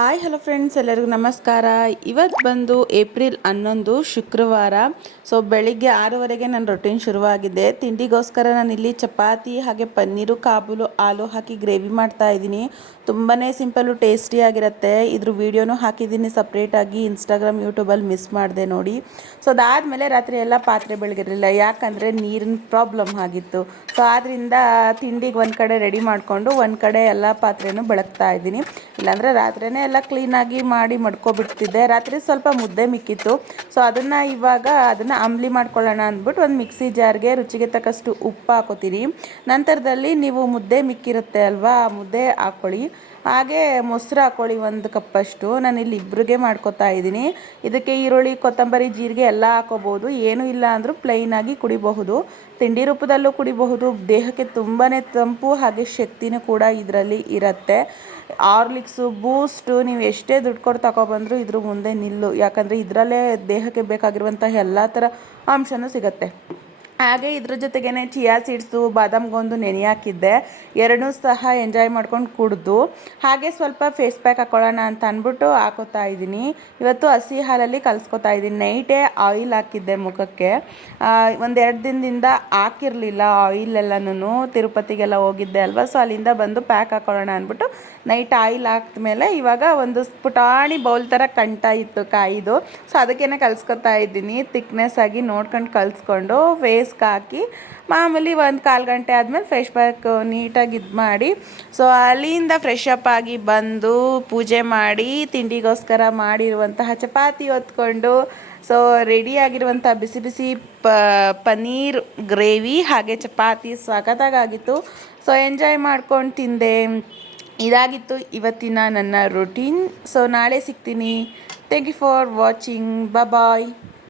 Hi hello friends, ಎಲ್ಲರಿಗೂ ನಮಸ್ಕಾರ. ಇವತ್ತು ಬಂದು ಏಪ್ರಿಲ್ 11 ಶುಕ್ರವಾರ. ಸೊ ಬೆಳಿಗ್ಗೆ 6:30ಗೆ ನನ್ನ ರೊಟೀನ್ ಶುರುವಾಗಿದೆ. ತಿಂಡಿಗೋಸ್ಕರ ನಾನು ಇಲ್ಲಿ ಚಪಾತಿ ಹಾಗೆ ಪನ್ನೀರು ಕಾಬೂಲು ಹಾಲು ಹಾಕಿ ಗ್ರೇವಿ ಮಾಡ್ತಾ ಇದ್ದೀನಿ. ತುಂಬಾ ಸಿಂಪಲ್ಲು ಟೇಸ್ಟಿಯಾಗಿರುತ್ತೆ. ಇದ್ರ ವೀಡಿಯೋನೂ ಹಾಕಿದ್ದೀನಿ ಸಪ್ರೇಟಾಗಿ ಇನ್ಸ್ಟಾಗ್ರಾಮ್ ಯೂಟ್ಯೂಬಲ್ಲಿ, ಮಿಸ್ ಮಾಡಿದೆ ನೋಡಿ. ಸೊ ಅದಾದಮೇಲೆ ರಾತ್ರಿ ಎಲ್ಲ ಪಾತ್ರೆ ಬೆಳಗಿರಲಿಲ್ಲ, ಯಾಕಂದರೆ ನೀರಿನ ಪ್ರಾಬ್ಲಮ್ ಆಗಿತ್ತು. ಸೊ ಆದ್ದರಿಂದ ತಿಂಡಿಗೆ ಒಂದು ಕಡೆ ರೆಡಿ ಮಾಡಿಕೊಂಡು ಒಂದು ಕಡೆ ಎಲ್ಲ ಪಾತ್ರೆನೂ ಬೆಳಗ್ತಾ ಇದ್ದೀನಿ. ಇಲ್ಲಾಂದರೆ ರಾತ್ರಿನೇ ಎಲ್ಲ ಕ್ಲೀನಾಗಿ ಮಾಡಿ ಮಡ್ಕೊಬಿಡ್ತಿದ್ದೆ. ರಾತ್ರಿ ಸ್ವಲ್ಪ ಮುದ್ದೆ ಮಿಕ್ಕಿತ್ತು. ಸೊ ಅದನ್ನು ಅಂಬ್ಲಿ ಮಾಡ್ಕೊಳ್ಳೋಣ ಅಂದ್ಬಿಟ್ಟು ಒಂದು ಮಿಕ್ಸಿ ಜಾರ್ಗೆ ರುಚಿಗೆ ತಕ್ಕಷ್ಟು ಉಪ್ಪು ಹಾಕೋತೀನಿ. ನಂತರದಲ್ಲಿ ನೀವು ಮುದ್ದೆ ಮಿಕ್ಕಿರುತ್ತೆ ಅಲ್ವಾ, ಆ ಮುದ್ದೆ ಹಾಕ್ಕೊಳ್ಳಿ. ಹಾಗೆ ಮೊಸರು ಹಾಕ್ಕೊಳ್ಳಿ, 1 ಕಪ್ಪಷ್ಟು. ನಾನು ಇಲ್ಲಿ ಇಬ್ಬರಿಗೆ ಮಾಡ್ಕೊತಾ ಇದ್ದೀನಿ. ಇದಕ್ಕೆ ಈರುಳ್ಳಿ, ಕೊತ್ತಂಬರಿ, ಜೀರಿಗೆ ಎಲ್ಲ ಹಾಕೋಬೋದು. ಏನೂ ಇಲ್ಲ ಅಂದರೂ ಪ್ಲೈನಾಗಿ ಕುಡಿಬಹುದು. ತಿಂಡಿ ರೂಪದಲ್ಲೂ ಕುಡಿಬಹುದು. ದೇಹಕ್ಕೆ ತುಂಬಾ ತಂಪು ಹಾಗೆ ಶಕ್ತಿನೂ ಕೂಡ ಇದರಲ್ಲಿ ಇರುತ್ತೆ. ಹಾರ್ಲಿಕ್ಸು, ಬೂಸ್ಟು ನೀವು ಎಷ್ಟೇ ದುಡ್ಡು ಕೊಟ್ಟು ತಗೊಬಂದರೂ ಇದ್ರ ಮುಂದೆ ನಿಲ್ಲು. ಯಾಕಂದರೆ ಇದರಲ್ಲೇ ದೇಹಕ್ಕೆ ಬೇಕಾಗಿರುವಂಥ ಎಲ್ಲ ಥರ ಅಂಶನೂ ಸಿಗುತ್ತೆ. ಹಾಗೆ ಇದ್ರ ಜೊತೆಗೇ ಚಿಯಾ ಸೀಡ್ಸು, ಬಾದಾಮ್ಗೊಂದು ನೆನೆ ಹಾಕಿದ್ದೆ. ಎರಡೂ ಸಹ ಎಂಜಾಯ್ ಮಾಡ್ಕೊಂಡು ಕುಡಿದು, ಹಾಗೆ ಸ್ವಲ್ಪ ಫೇಸ್ ಪ್ಯಾಕ್ ಹಾಕ್ಕೊಳ್ಳೋಣ ಅಂತ ಅಂದ್ಬಿಟ್ಟು ಹಾಕೋತಾ ಇದ್ದೀನಿ. ಇವತ್ತು ಹಸಿ ಹಾಲಲ್ಲಿ ಕಲಿಸ್ಕೊತಾ ಇದ್ದೀನಿ. ನೈಟೇ ಆಯಿಲ್ ಹಾಕಿದ್ದೆ ಮುಖಕ್ಕೆ. 1-2 ದಿನದಿಂದ ಹಾಕಿರಲಿಲ್ಲ ಆಯಿಲೆಲ್ಲನೂ. ತಿರುಪತಿಗೆಲ್ಲ ಹೋಗಿದ್ದೆ ಅಲ್ವಾ, ಸೊ ಅಲ್ಲಿಂದ ಬಂದು ಪ್ಯಾಕ್ ಹಾಕ್ಕೊಳ್ಳೋಣ ಅಂದ್ಬಿಟ್ಟು ನೈಟ್ ಆಯಿಲ್ ಹಾಕಿದ್ಮೇಲೆ ಇವಾಗ ಒಂದು ಪುಟಾಣಿ ಬೌಲ್ ಥರ ಕಾಣ್ತಾ ಇತ್ತು ಕಾಯಿದು. ಸೊ ಅದಕ್ಕೇನೆ ಕಲಿಸ್ಕೊತಾ ಇದ್ದೀನಿ. ಥಿಕ್ನೆಸ್ ಆಗಿ ನೋಡ್ಕೊಂಡು ಕಲಿಸ್ಕೊಂಡು ಫೇಸ್ಗೆ ಹಾಕಿ ಮಾಮೂಲಿ 1-1/4 ಗಂಟೆ ಆದಮೇಲೆ ಫ್ರೆಶ್ ಪ್ಯಾಕ್ ನೀಟಾಗಿ ಇದು ಮಾಡಿ, ಸೊ ಅಲ್ಲಿಂದ ಫ್ರೆಶ್ ಅಪ್ ಆಗಿ ಬಂದು ಪೂಜೆ ಮಾಡಿ ತಿಂಡಿಗೋಸ್ಕರ ಮಾಡಿರುವಂತಹ ಚಪಾತಿ ಹೊತ್ಕೊಂಡು, ಸೊ ರೆಡಿಯಾಗಿರುವಂಥ ಬಿಸಿ ಬಿಸಿ ಪನ್ನೀರ್ ಗ್ರೇವಿ ಹಾಗೆ ಚಪಾತಿ ಸಖತ್ತಾಗಿತ್ತು. ಸೊ ಎಂಜಾಯ್ ಮಾಡ್ಕೊಂಡು ತಿಂದೆ. ಇದಾಗಿತ್ತು ಇವತ್ತಿನ ನನ್ನ ರೂಟೀನ್. ಸೊ ನಾಳೆ ಸಿಗ್ತೀನಿ. Thank you for watching. Bye.